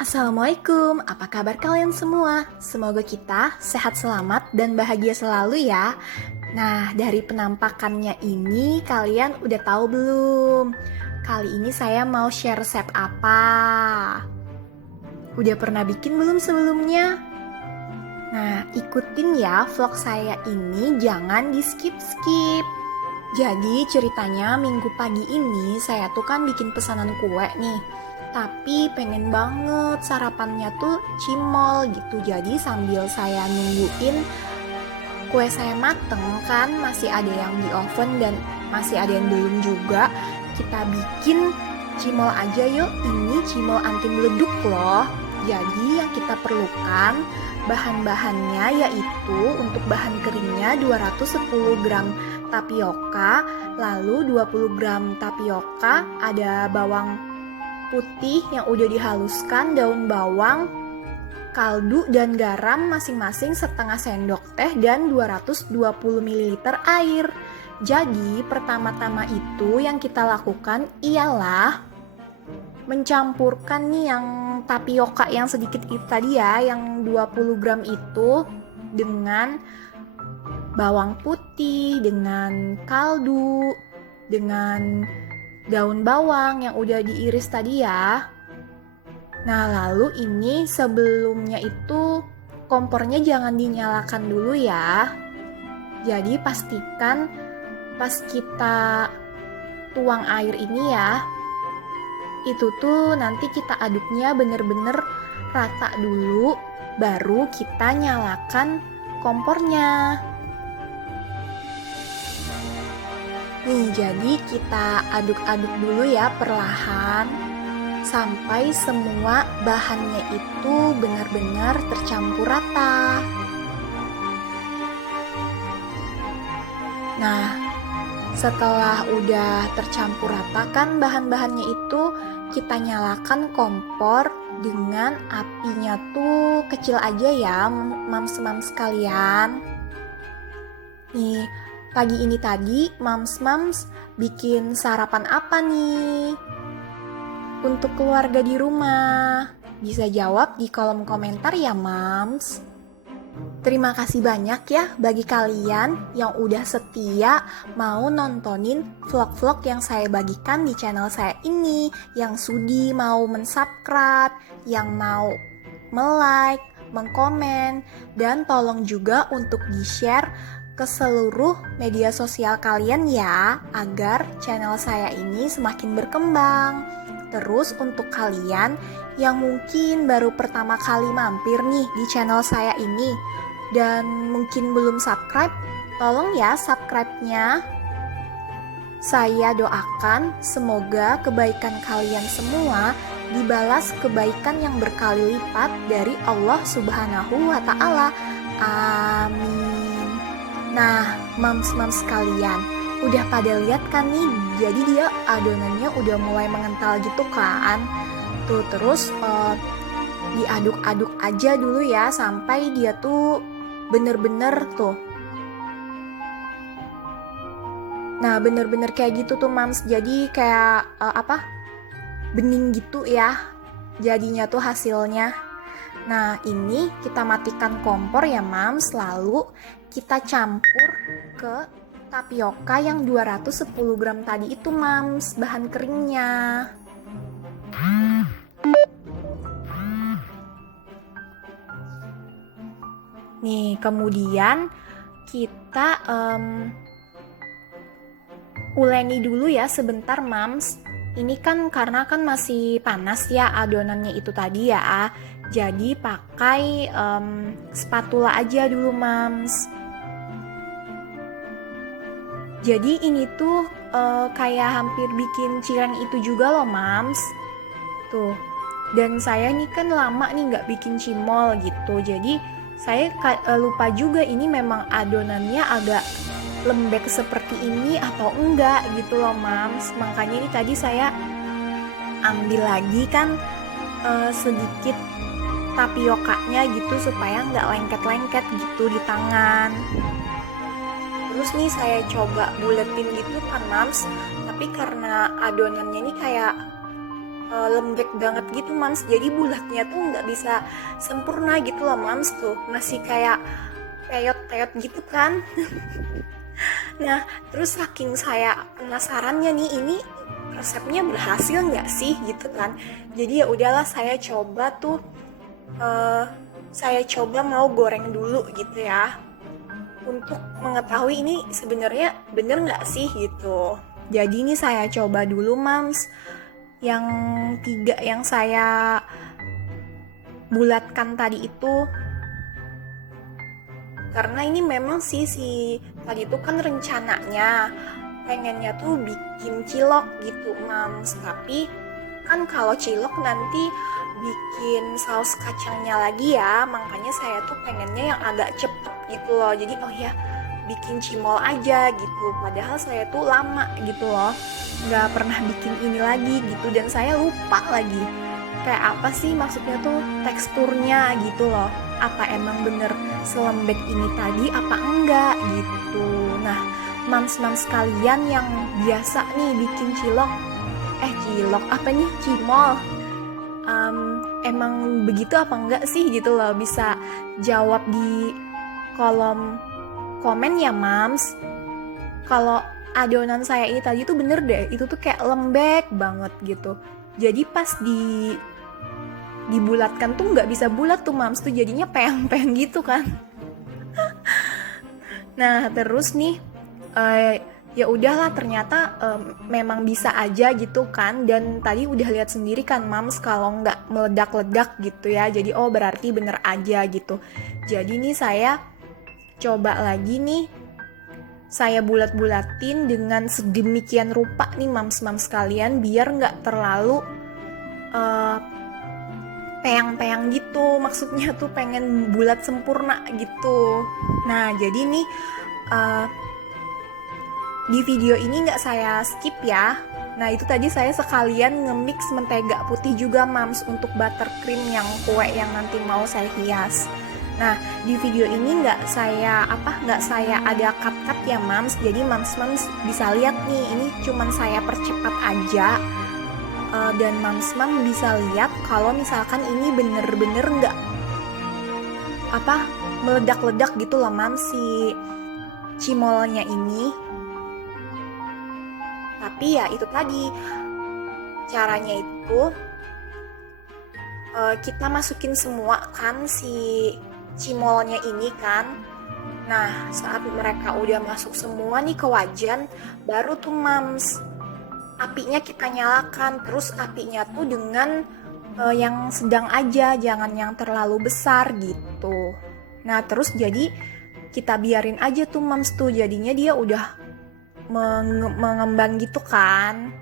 Assalamualaikum, apa kabar kalian semua? Semoga kita sehat selamat dan bahagia selalu ya. Nah, dari penampakannya ini kalian udah tahu belum? Kali ini saya mau share resep apa? Udah pernah bikin belum sebelumnya? Nah, ikutin ya vlog saya ini, jangan di skip-skip. Jadi ceritanya minggu pagi ini saya tuh kan bikin pesanan kue nih. Tapi pengen banget sarapannya tuh cimol gitu. Jadi sambil saya nungguin kue saya mateng kan, masih ada yang di oven dan masih ada yang belum juga. Kita bikin cimol aja yuk. Ini cimol anti meleduk loh. Jadi yang kita perlukan bahan-bahannya yaitu untuk bahan keringnya 210 gram tapioka, lalu 20 gram tapioka, ada bawang putih yang udah dihaluskan, daun bawang, kaldu dan garam masing-masing setengah sendok teh dan 220 ml air. Jadi pertama-tama itu yang kita lakukan ialah mencampurkan nih yang tapioka yang sedikit itu tadi ya, yang 20 gram itu dengan bawang putih, dengan kaldu, dengan daun bawang yang udah diiris tadi ya. Nah, lalu ini sebelumnya itu kompornya jangan dinyalakan dulu ya. Jadi pastikan pas kita tuang air ini ya, itu tuh nanti kita aduknya bener-bener rata dulu, baru kita nyalakan kompornya. Nih, jadi kita aduk-aduk dulu ya perlahan sampai semua bahannya itu benar-benar tercampur rata. Nah, setelah udah tercampur rata kan bahan-bahannya itu, kita nyalakan kompor dengan apinya tuh kecil aja ya, mams-mams sekalian. Nih, pagi ini tadi mams-mams bikin sarapan apa nih? Untuk keluarga di rumah, bisa jawab di kolom komentar ya mams. Terima kasih banyak ya bagi kalian yang udah setia mau nontonin vlog-vlog yang saya bagikan di channel saya ini, yang sudi mau mensubscribe, yang mau melike, mengkomen, dan tolong juga untuk di-share ke seluruh media sosial kalian ya, agar channel saya ini semakin berkembang. Terus untuk kalian yang mungkin baru pertama kali mampir nih di channel saya ini dan mungkin belum subscribe, tolong ya subscribe-nya. Saya doakan semoga kebaikan kalian semua dibalas kebaikan yang berkali lipat dari Allah Subhanahu wa Ta'ala. Amin. Nah, mams-mams sekalian, udah pada lihat kan nih, jadi dia adonannya udah mulai mengental gitu kan. Tuh, terus diaduk-aduk aja dulu ya sampai dia tuh bener-bener tuh. Nah, bener-bener kayak gitu tuh mams, jadi kayak bening gitu ya jadinya tuh hasilnya. Nah, ini kita matikan kompor ya mams, lalu kita campur ke tapioka yang 210 gram tadi itu mams, bahan keringnya. Nih, kemudian kita uleni dulu ya sebentar mams. Ini kan karena kan masih panas ya adonannya itu tadi ya. Jadi pakai spatula aja dulu mams. Jadi ini tuh kayak hampir bikin cireng itu juga loh mams. Tuh. Dan saya nih kan lama nih nggak bikin cimol gitu. Jadi saya lupa juga ini memang adonannya agak lembek seperti ini atau enggak gitu loh mams. Makanya ini tadi saya ambil lagi kan sedikit tapiokanya gitu supaya nggak lengket-lengket gitu di tangan. Terus nih saya coba buletin gitu kan mams, tapi karena adonannya ini kayak lembek banget gitu Mams, jadi bulatnya tuh nggak bisa sempurna gitu loh Mams, tuh masih kayak peyot-peyot gitu kan. Nah terus saking saya penasarannya nih, ini resepnya berhasil nggak sih gitu kan, jadi ya udahlah saya coba tuh, saya coba mau goreng dulu gitu ya, untuk mengetahui ini sebenarnya bener nggak sih gitu. Jadi ini saya coba dulu Mams, yang 3 yang saya bulatkan tadi itu, karena ini memang sih si tadi itu kan rencananya pengennya tuh bikin cilok gitu Mams, tapi kan kalau cilok nanti bikin saus kacangnya lagi ya, makanya saya tuh pengennya yang agak cepet gitu loh, jadi oh ya bikin cimol aja gitu, padahal saya tuh lama gitu loh nggak pernah bikin ini lagi gitu, dan saya lupa lagi kayak apa sih maksudnya tuh teksturnya gitu loh, apa emang bener selembek ini tadi apa enggak gitu. Nah mams-mams kalian yang biasa nih bikin cilok apa nih, cimol, emang begitu apa enggak sih gitu loh, bisa jawab di kolom komen ya Mams. Kalau adonan saya ini tadi tuh bener deh, itu tuh kayak lembek banget gitu, jadi pas dibulatkan tuh nggak bisa bulat tuh Mams, tuh jadinya peyang-peyang gitu kan. Nah terus nih ya udahlah ternyata memang bisa aja gitu kan, dan tadi udah lihat sendiri kan Mams kalau nggak meledak-ledak gitu ya, jadi oh berarti bener aja gitu. Jadi nih saya coba lagi nih, saya bulat-bulatin dengan sedemikian rupa nih Mams-Mams kalian, biar nggak terlalu peyang-peyang gitu, maksudnya tuh pengen bulat sempurna gitu. Nah jadi nih di video ini nggak saya skip ya. Nah itu tadi saya sekalian nge-mix mentega putih juga Mams untuk buttercream yang kue yang nanti mau saya hias. Nah di video ini nggak saya ada cut-cut ya Mams, jadi Mams bisa lihat nih, ini cuman saya percepat aja, dan Mams bisa lihat kalau misalkan ini bener-bener nggak meledak-ledak gitu loh Mams si cimolnya ini. Tapi ya itu tadi caranya itu kita masukin semua kan si cimolnya ini kan. Nah saat mereka udah masuk semua nih ke wajan, baru tuh Mams apinya kita nyalakan, terus apinya tuh dengan yang sedang aja, jangan yang terlalu besar gitu. Nah terus jadi kita biarin aja tuh Mams tuh, jadinya dia udah mengembang gitu kan.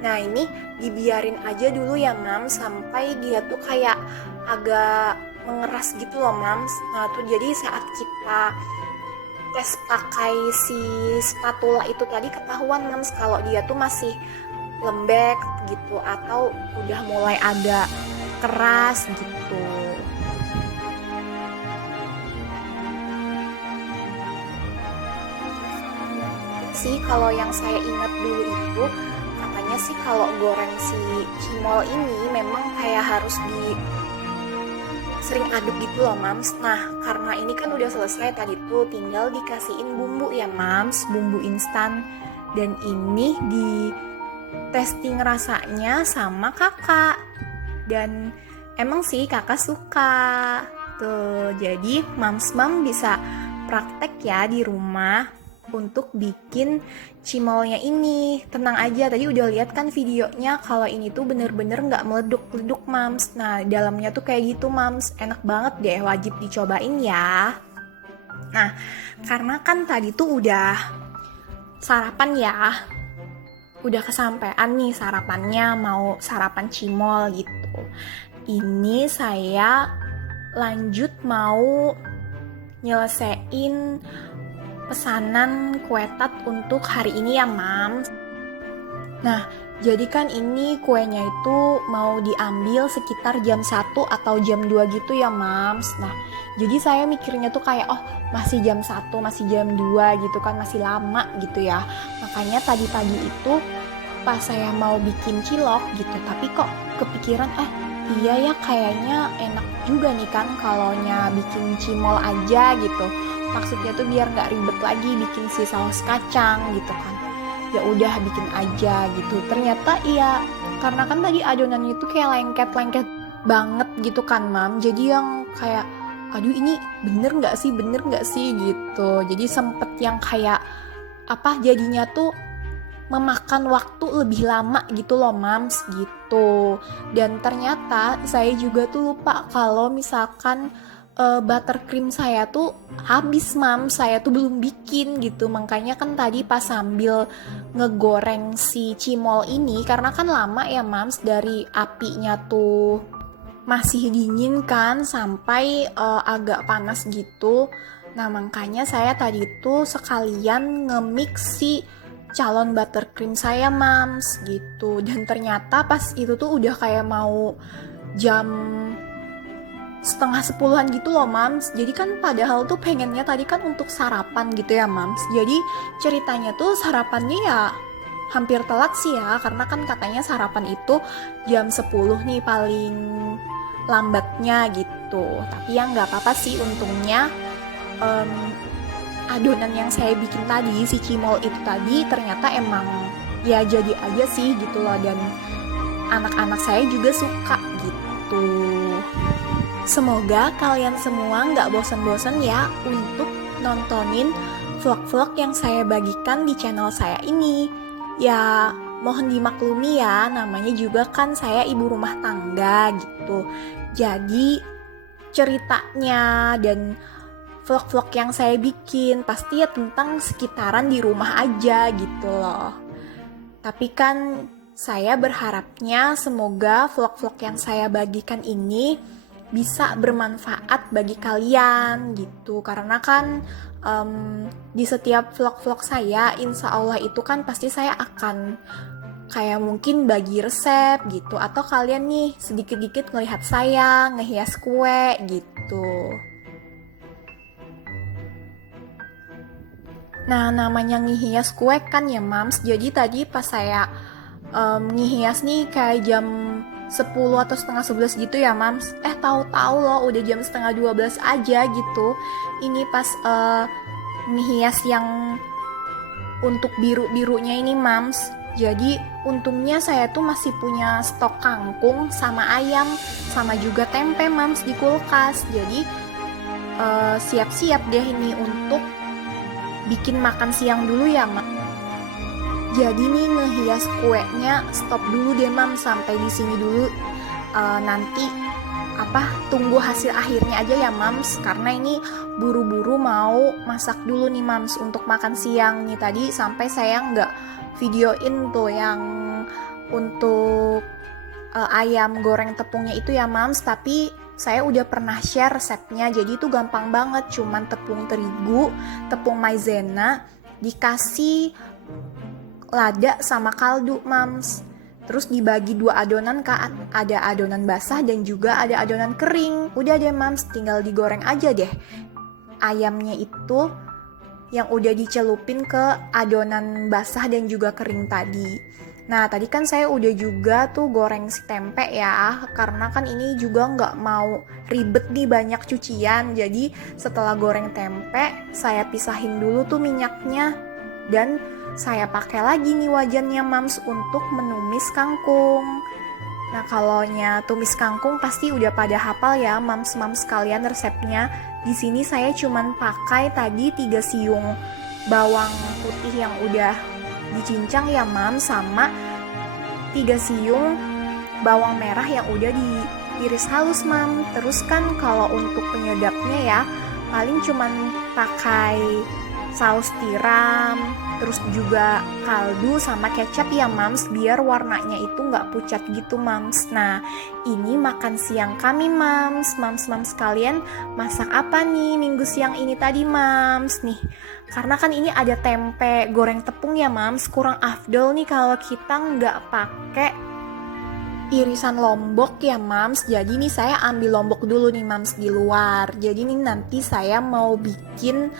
Nah ini dibiarin aja dulu ya Mams sampai dia tuh kayak agak mengeras gitu loh Mams. Nah tuh jadi saat kita tes pakai si spatula itu tadi ketahuan Mams kalau dia tuh masih lembek gitu atau udah mulai ada keras gitu. Sih kalau yang saya ingat dulu itu katanya sih kalau goreng si cimol ini memang kayak harus sering aduk gitu loh Mams. Nah karena ini kan udah selesai tadi tuh, tinggal dikasihin bumbu ya Mams, bumbu instan, dan ini di testing rasanya sama kakak, dan emang sih kakak suka tuh. Jadi Mams bisa praktek ya di rumah untuk bikin cimolnya ini. Tenang aja, tadi udah lihat kan videonya kalau ini tuh bener-bener nggak meleduk-leduk Mams. Nah dalamnya tuh kayak gitu Mams, enak banget deh, wajib dicobain ya. Nah karena kan tadi tuh udah sarapan ya, udah kesampean nih sarapannya, mau sarapan cimol gitu. Ini saya lanjut mau nyelesain pesanan kue tart untuk hari ini ya Mams. Nah jadi kan ini kuenya itu mau diambil sekitar jam 1 atau jam 2 gitu ya Mams. Nah jadi saya mikirnya tuh kayak oh masih jam 1, masih jam 2 gitu kan, masih lama gitu ya. Makanya tadi pagi itu pas saya mau bikin cilok gitu, tapi kok kepikiran iya ya kayaknya enak juga nih kan kalonya bikin cimol aja gitu. Maksudnya tuh biar nggak ribet lagi bikin si saus kacang gitu kan. Ya udah bikin aja gitu. Ternyata iya, karena kan tadi adonannya itu kayak lengket-lengket banget gitu kan mam. Jadi yang kayak aduh ini bener nggak sih gitu. Jadi sempet yang kayak jadinya tuh memakan waktu lebih lama gitu loh mams gitu. Dan ternyata saya juga tuh lupa kalau misalkan buttercream saya tuh habis mam, saya tuh belum bikin gitu. Makanya kan tadi pas sambil ngegoreng si cimol ini, karena kan lama ya mams dari apinya tuh masih dingin kan sampai agak panas gitu. Nah makanya saya tadi tuh sekalian nge-mix si calon buttercream saya mams gitu. Dan ternyata pas itu tuh udah kayak mau jam setengah 10-an gitu loh mams. Jadi kan padahal tuh pengennya tadi kan untuk sarapan gitu ya mams. Jadi ceritanya tuh sarapannya ya hampir telat sih ya, karena kan katanya sarapan itu jam 10 nih paling lambatnya gitu. Tapi ya nggak apa-apa sih, untungnya adonan yang saya bikin tadi, si cimol itu tadi ternyata emang ya jadi aja sih gitu loh. Dan anak-anak saya juga suka gitu. Semoga kalian semua nggak bosan-bosan ya untuk nontonin vlog-vlog yang saya bagikan di channel saya ini. Ya mohon dimaklumi ya, namanya juga kan saya ibu rumah tangga gitu. Jadi ceritanya dan vlog-vlog yang saya bikin pasti ya tentang sekitaran di rumah aja gitu loh. Tapi kan saya berharapnya semoga vlog-vlog yang saya bagikan ini bisa bermanfaat bagi kalian gitu. Karena kan di setiap vlog-vlog saya insya Allah itu kan pasti saya akan kayak mungkin bagi resep gitu. Atau kalian nih sedikit-sedikit ngelihat saya ngehias kue gitu. Nah namanya ngehias kue kan ya mams. Jadi tadi pas saya ngehias nih kayak jam 10 atau setengah 11 gitu ya mams. Tahu-tahu loh udah jam setengah 12 aja gitu. Ini pas ngehias yang untuk biru-birunya ini mams. Jadi untungnya saya tuh masih punya stok kangkung sama ayam sama juga tempe mams di kulkas. Jadi siap-siap deh ini untuk bikin makan siang dulu ya mams. Jadi nih ngehias kuenya stop dulu deh mam, sampai di sini dulu. Nanti tunggu hasil akhirnya aja ya mams, karena ini buru-buru mau masak dulu nih mams untuk makan siang nih. Tadi sampai saya nggak videoin tuh yang untuk ayam goreng tepungnya itu ya mams, tapi saya udah pernah share resepnya. Jadi itu gampang banget, cuman tepung terigu, tepung maizena, dikasih lada sama kaldu mams. Terus dibagi 2 adonan kan, ada adonan basah dan juga ada adonan kering. Udah deh mams, tinggal digoreng aja deh ayamnya itu yang udah dicelupin ke adonan basah dan juga kering tadi. Nah tadi kan saya udah juga tuh goreng si tempe ya, karena kan ini juga nggak mau ribet nih banyak cucian. Jadi setelah goreng tempe, saya pisahin dulu tuh minyaknya dan saya pakai lagi nih wajannya mams untuk menumis kangkung. Nah kalaunya tumis kangkung pasti udah pada hafal ya mams-mams kalian resepnya. Di sini saya cuman pakai tadi 3 siung bawang putih yang udah dicincang ya mams, sama 3 siung bawang merah yang udah diiris halus mam. Terus kan kalau untuk penyedapnya ya paling cuman pakai saus tiram, terus juga kaldu sama kecap ya mams, biar warnanya itu nggak pucat gitu mams. Nah ini makan siang kami mams. Mams kalian masak apa nih minggu siang ini tadi mams? Nih karena kan ini ada tempe goreng tepung ya mams, kurang afdol nih kalau kita nggak pakai irisan lombok ya mams. Jadi nih saya ambil lombok dulu nih mams di luar. Jadi nih nanti saya mau bikin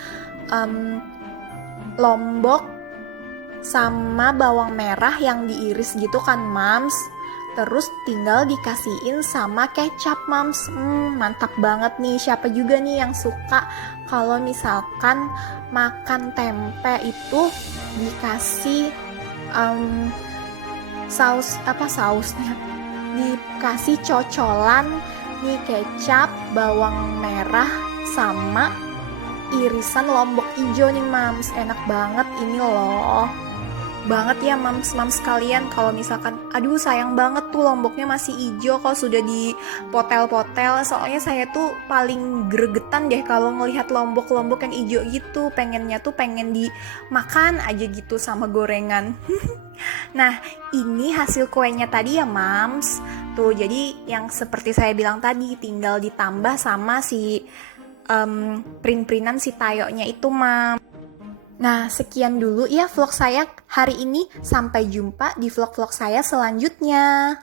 lombok sama bawang merah yang diiris gitu kan Mams. Terus tinggal dikasihin sama kecap Mams. Mantap banget nih. Siapa juga nih yang suka kalau misalkan makan tempe itu dikasih sausnya, dikasih cocolan nih kecap, bawang merah sama irisan lombok ijo nih Mams. Enak banget ini loh. Banget ya mams kalian kalau misalkan aduh sayang banget tuh lomboknya masih ijo kok sudah dipotel-potel. Soalnya saya tuh paling gregetan deh kalau ngelihat lombok-lombok yang ijo gitu, pengennya tuh pengen dimakan aja gitu sama gorengan. Nah ini hasil kuenya tadi ya mams. Tuh jadi yang seperti saya bilang tadi tinggal ditambah sama si print-printan si tayoknya itu mam. Nah, sekian dulu ya vlog saya hari ini. Sampai jumpa di vlog-vlog saya selanjutnya.